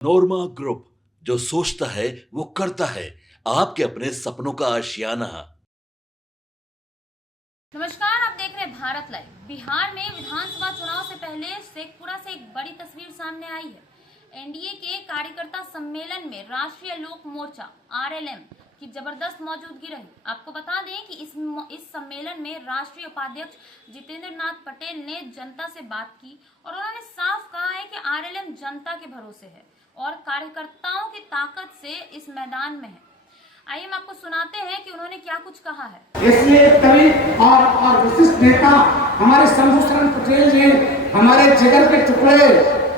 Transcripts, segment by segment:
नोरमा group, जो सोचता है वो करता है। आपके अपने सपनों का आशियाना। नमस्कार, आप देख रहे हैं भारत लाइव। बिहार में विधानसभा चुनाव से पहले शेखपुरा से एक बड़ी तस्वीर सामने आई है। एनडीए के कार्यकर्ता सम्मेलन में राष्ट्रीय लोक मोर्चा आरएलएम की जबरदस्त मौजूदगी रही। आपको बता दें कि इस सम्मेलन में राष्ट्रीय उपाध्यक्ष जितेंद्र नाथ पटेल ने जनता से बात की और उन्होंने साफ कहा है कि आरएलएम जनता के भरोसे है और कार्यकर्ताओं की ताकत से इस मैदान में है। आइए हम आपको सुनाते हैं कि उन्होंने क्या कुछ कहा है। इसलिए कवि और विशिष्ट नेता हमारे शंभू शरण पटेल जी, हमारे जिगर के टुकड़े,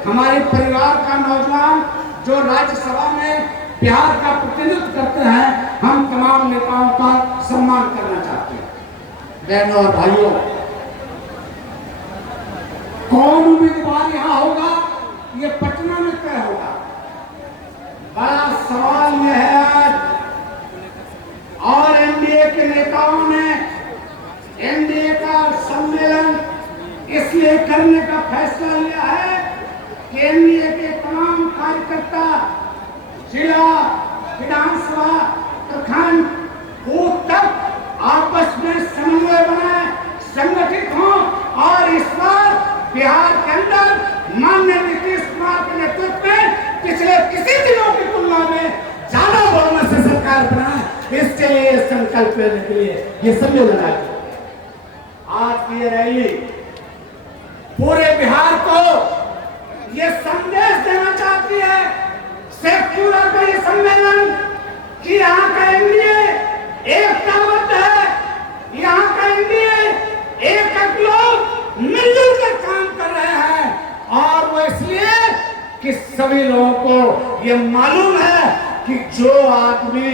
हमारे परिवार का नौजवान जो राज्यसभा में बिहार का प्रतिनिधित्व करते हैं, हम तमाम नेताओं का सम्मान करना चाहते हैं। बहनों और भाइयों, कौन उम्मीदवार यहाँ होगा ये पटना में तय होगा। बड़ा सवाल यह है आज, और एनडीए के नेताओं ने एनडीए का सम्मेलन इसलिए करने का फैसला लिया है कि एनडीए के तमाम कार्यकर्ता जिला, विधानसभा, प्रखंड, बूथ तक आपस में समन्वय बनाए, संगठित हों और इस बार बिहार के अंदर माननीय नीतीश कुमार के नेतृत्व में पिछले किसी दिनों की तुलना में ज्यादा बहुमत से सरकार बनाए। इसके लिए संकल्प लेने के लिए ये सम्मेलन है। आज की रैली पूरे बिहार को ये संदेश देना चाहती है, शेखपुरा का ये सम्मेलन, कि यहाँ का एनडीए एकताबद्ध है, यहाँ का एनडीए एक लोग मिलजुल कर काम कर रहे हैं। और वो इसलिए कि सभी लोगों को ये मालूम है कि जो आदमी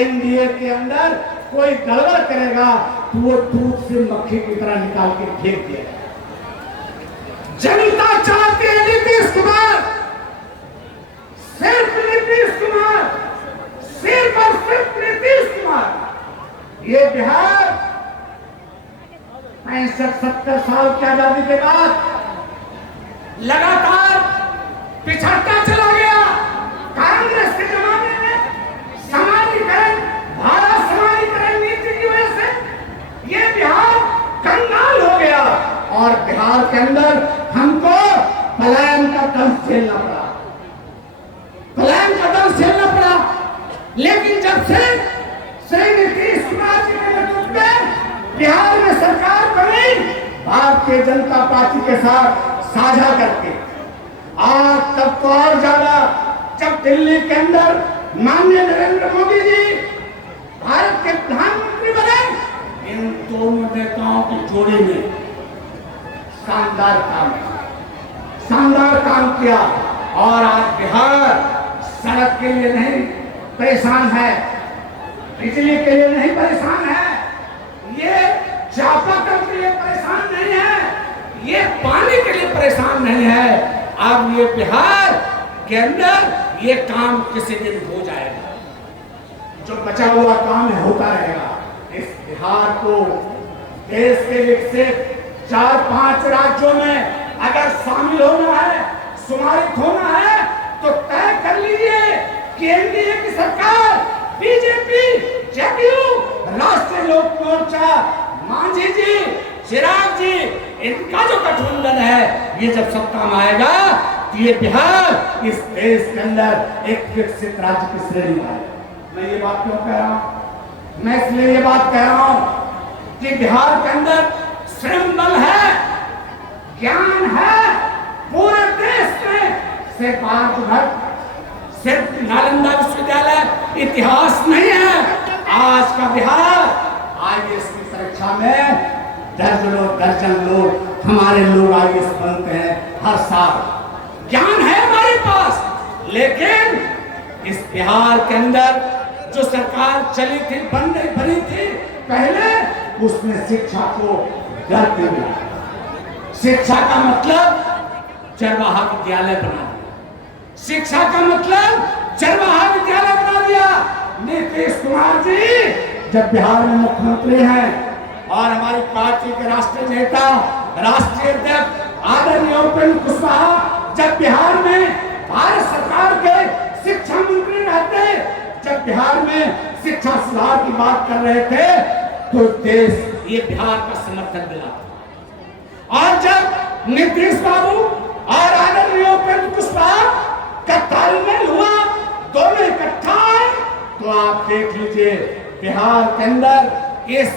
एनडीए के अंदर कोई गड़बड़ करेगा तो वो दूध से मक्खी की तरह निकाल के फेंक दिया। जनता चाहती है नीतीश कुमार, सिर्फ नीतीश कुमार, सिर्फ और सिर्फ नीतीश कुमार। ये बिहार 65-70 साल की आजादी के बाद लगातार पिछड़ता चला गया। कांग्रेस के जमाने में समाजीकरण, भारत समाजीकरण नीति की वजह से ये बिहार कंगाल हो गया और बिहार के अंदर हमको पलायन का दंश झेलना पड़ा, पलायन का दंश झेलना पड़ा। लेकिन जब से श्री नीतीश कुमार जी के नेतृत्व में बिहार में सरकार बनी, भारतीय जनता पार्टी के साथ साझा करके, आज तब तो और ज्यादा, जब दिल्ली के अंदर माननीय नरेंद्र मोदी जी भारत के प्रधानमंत्री बने, इन दोनों नेताओं की जोड़ी में शानदार काम किया। और आज बिहार सड़क के लिए नहीं परेशान है, बिजली के लिए नहीं परेशान है, ये चापाकल के लिए परेशान नहीं है, ये पानी के लिए परेशान नहीं है। अब ये बिहार के अंदर ये काम किसी दिन हो जाएगा, जो बचा हुआ काम है होता रहेगा। इस बिहार को देश के विकसित 4-5 राज्यों में अगर शामिल होना है, समाहित होना है, तो तय कर लीजिए कि एनडीए की सरकार, बीजेपी, जेडीयू, राष्ट्रीय लोक मोर्चा, मांझी जी, चिराग जी, इनका जो गठबंधन है, ये जब सत्ता में आएगा तो ये बिहार इस देश के अंदर एक विकसित राज्य की श्रेणी में आएगा। मैं ये बात क्यों कह रहा हूं? मैं इसलिए ये बात कह रहा हूं कि बिहार के अंदर श्रम बल है, ज्ञान है। पूरे देश में सिर्फ सिर्फ नालंदा विश्वविद्यालय इतिहास नहीं है। आज का बिहार, आईएएस की परीक्षा में दर्जन लोग, हमारे लोग आईएएस बनते हैं हर साल। ज्ञान है हमारे पास, लेकिन इस बिहार के अंदर जो सरकार चली थी, बनी थी पहले, उसने शिक्षा को डर के दिया। शिक्षा का मतलब चरवाहा विद्यालय बना दिया, शिक्षा का मतलब चरवाहा विद्यालय बना दिया। नीतीश कुमार जी जब बिहार में मुख्यमंत्री हैं और हमारी पार्टी के राष्ट्रीय नेता, राष्ट्रीय अध्यक्ष आदरणीय उपेंद्र कुशवाहा जब बिहार में भारत सरकार सरकार के शिक्षा मंत्री रहते, जब बिहार में शिक्षा सुधार की बात कर रहे थे तो देश ये बिहार का समर्थन दिलाता। और जब नीतीश बाबू और आदरणीय उपेंद्र कुशवाहा का तालमेल हुआ, दोनों इकट्ठा आए, तो आप देख लीजिए बिहार के अंदर इस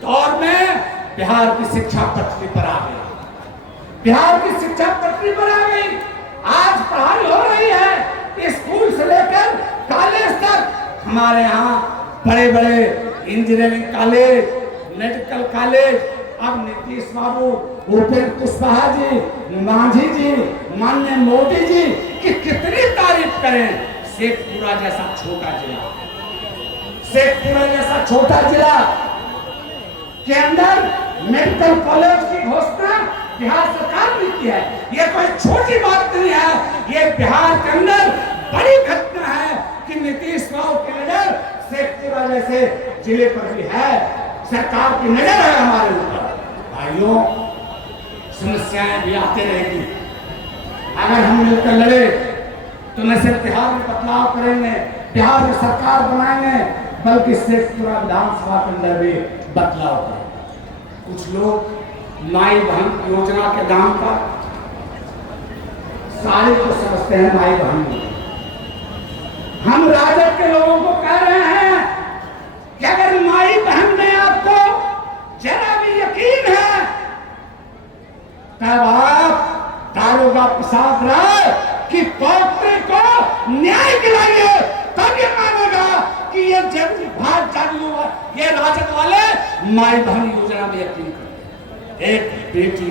दौर में बिहार की शिक्षा पटरी पर आ गई। बिहार की शिक्षा पटरी पर आ गई। आज पढ़ाई हो रही है स्कूल से लेकर कॉलेज तक। हमारे यहाँ बड़े बड़े इंजीनियरिंग कॉलेज, मेडिकल कॉलेज। अब नीतीश बाबू, उपेंद्र कुशवाहा जी, मांझी जी, माननीय मोदी जी की कितनी तारीफ करें। शेखपुरा जैसा छोटा जिला, शेखपुरा जैसा छोटा जिला के अंदर मेडिकल कॉलेज की घोषणा बिहार सरकार ने की है। ये कोई छोटी बात नहीं है, ये बिहार के अंदर बड़ी घटना है कि नीतीश बाबू की नजर शेखपुरा जैसे जिले पर भी है। सरकार की नजर है हमारे ऊपर। भाइयों, समस्याएं भी आते रहेगी। अगर हम मिलकर लड़े तो न सिर्फ बिहार में बदलाव करेंगे, बिहार में सरकार बनाएंगे, बल्कि शेखपुरा विधानसभा के अंदर भी बदलाव करेंगे। कुछ लोग माई बहन योजना के नाम पर सारे को समझते हैं माई बहन। हम राजद के लोगों को कह रहे हैं कि अगर माई बहन में आपको जरा भी यकीन है, तब आप दारोगा प्रसाद राय की पौत्री को न्याय दिलाइए, तब ये मानेगा कि ये ये राजद वाले माई बहन योजना में यकीन करते। एक बेटी,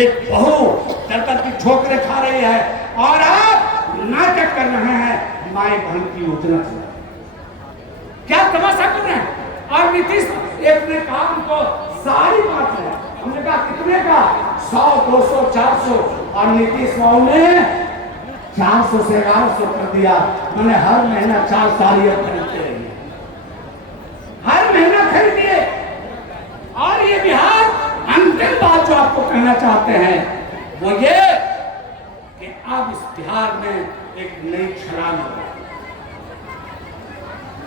एक बहू दरदर की ठोकरें खा रही है और आप नाटक कर रहे हैं माई बहन की योजना चला। क्या तमाशा कर रहे हैं? और नीतीश एक ने कहा हमको सारी बात है, हमने कहा कितने का? 100, 200, 400। और नीतीश बाबू ने 400 से 1100 कर दिया। मैंने हर महीना 4 साड़ियां खरीदते रहिए, हर महीना खरीदिए। और ये बिहार, अंतिम बात जो आपको कहना चाहते हैं वो ये कि अब इस बिहार में एक नई छलांग हो रही है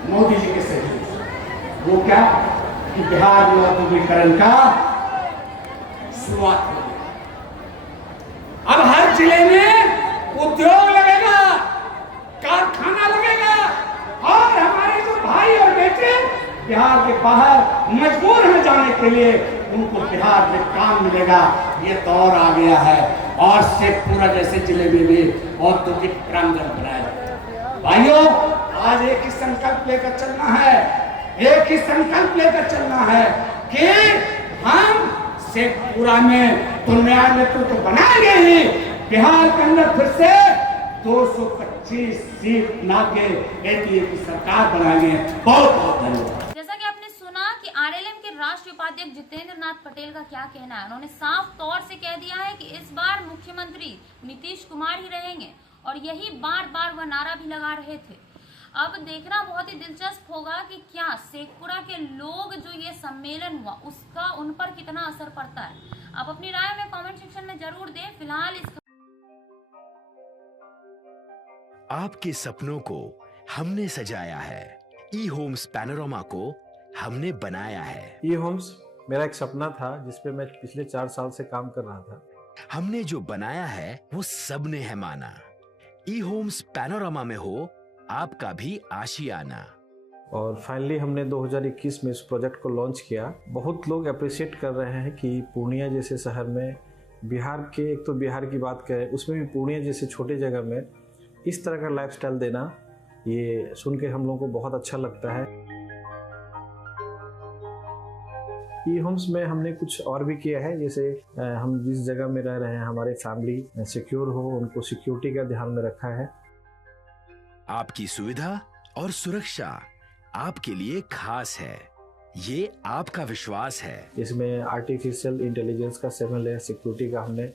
मोदी जी के सहयोग। वो क्या कि बिहार में औद्योगिकरण का शुरुआत हो गई। अब हर जिले में उद्योग लगेगा, कारखाना लगेगा और हमारे जो भाई और बेटे बिहार के बाहर मजबूर हैं जाने के लिए, उनको बिहार में काम मिलेगा। ये दौर आ गया है और शेखपुरा जैसे जिले में भी औद्योगिक प्रांगण बनाया जाएगा। भाइयों, आज एक ही संकल्प लेकर चलना है, एक ही संकल्प लेकर चलना है कि हम शेखपुरा में तो न्याय नेतृत्व तो बनाएंगे ही, बिहार के अंदर फिर से 225 सीट ला के एनडीए की सरकार बनाएंगे। बहुत बहुत धन्यवाद। जैसा कि आपने सुना कि आरएलएम के राष्ट्रीय उपाध्यक्ष जितेंद्र नाथ पटेल का क्या कहना है। उन्होंने साफ तौर से कह दिया है कि इस बार मुख्यमंत्री नीतीश कुमार ही रहेंगे और यही बार बार वह नारा भी लगा रहे थे। अब देखना बहुत ही दिलचस्प होगा कि क्या शेखपुरा के लोग जो ये सम्मेलन हुआ उसका उन पर कितना असर पड़ता है। आप अपनी राय में कमेंट सेक्शन में जरूर दें। फिलहाल इस आपके सपनों को हमने सजाया है, ई होम्स पैनोरामा को हमने बनाया है। ई होम्स मेरा एक सपना था जिस पे मैं पिछले 4 साल से काम कर रहा था। हमने जो बनाया है वो सबने है माना। ई होम्स पैनोरामा में हो आपका भी आशियाना। और फाइनली हमने 2021 में इस प्रोजेक्ट को लॉन्च किया। बहुत लोग अप्रिशिएट कर रहे हैं कि पूर्णिया जैसे शहर में, बिहार के, एक तो बिहार की बात करें उसमें भी पूर्णिया जैसे छोटे जगह में इस तरह का लाइफस्टाइल देना, ये सुन के हम लोगों को बहुत अच्छा लगता है। ई होम्स में हमने कुछ और भी किया है, जैसे हम जिस जगह में रह रहे हैं हमारे फैमिली सिक्योर हो, उनको सिक्योरिटी का ध्यान में रखा है। आपकी सुविधा और सुरक्षा आपके लिए खास है, ये आपका विश्वास है। इसमें आर्टिफिशियल इंटेलिजेंस का 7 लेयर सिक्योरिटी का हमने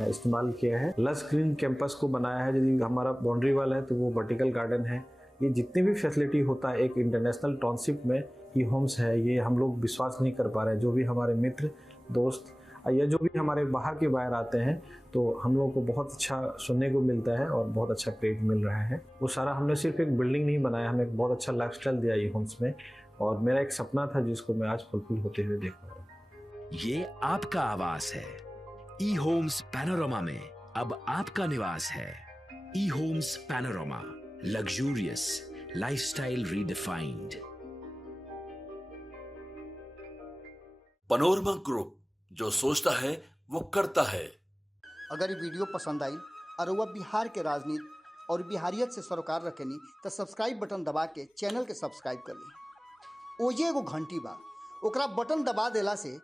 इस्तेमाल किया है। लस ग्रीन कैंपस को बनाया है। यदि हमारा बाउंड्री वाल है तो वो वर्टिकल गार्डन है। ये जितनी भी फैसिलिटी होता है एक इंटरनेशनल टाउनशिप में ई होम्स है, ये हम लोग विश्वास नहीं कर पा रहे हैं। जो भी हमारे मित्र दोस्त या जो भी हमारे बाहर के बायर आते हैं तो हम लोगों को बहुत अच्छा सुनने को मिलता है और बहुत अच्छा क्रेडिट मिल रहा है। वो सारा हमने सिर्फ एक बिल्डिंग नहीं बनाया, हमें एक बहुत अच्छा लाइफस्टाइल दिया ई होम्स में, और मेरा एक सपना था जिसको मैं आज फुलफिल होते हुए देख रहा हूँ। ये आपका आवास है। ई होम्स पैनोरमा में अब आपका निवास है। E Homes Panorama, luxurious lifestyle redefined. Panorama group, जो सोचता है वो करता है। अगर ये वीडियो पसंद आई और वह बिहार के राजनीति और बिहारियत से सरोकार रखेनी तो सब्सक्राइब बटन दबा के चैनल के सब्सक्राइब कर ली। ओजे एगो घंटी बा, ओकरा बटन दबा देला से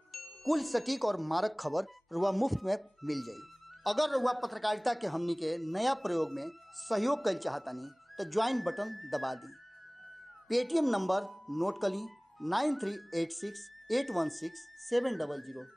कुल सटीक और मारक खबर रुआ मुफ्त में मिल जाई। अगर रुआ पत्रकारिता के हमनी के नया प्रयोग में सहयोग कर चाहतानी तो ज्वाइन बटन दबा दी। पेटीएम नंबर नोट कर ली 9386816700।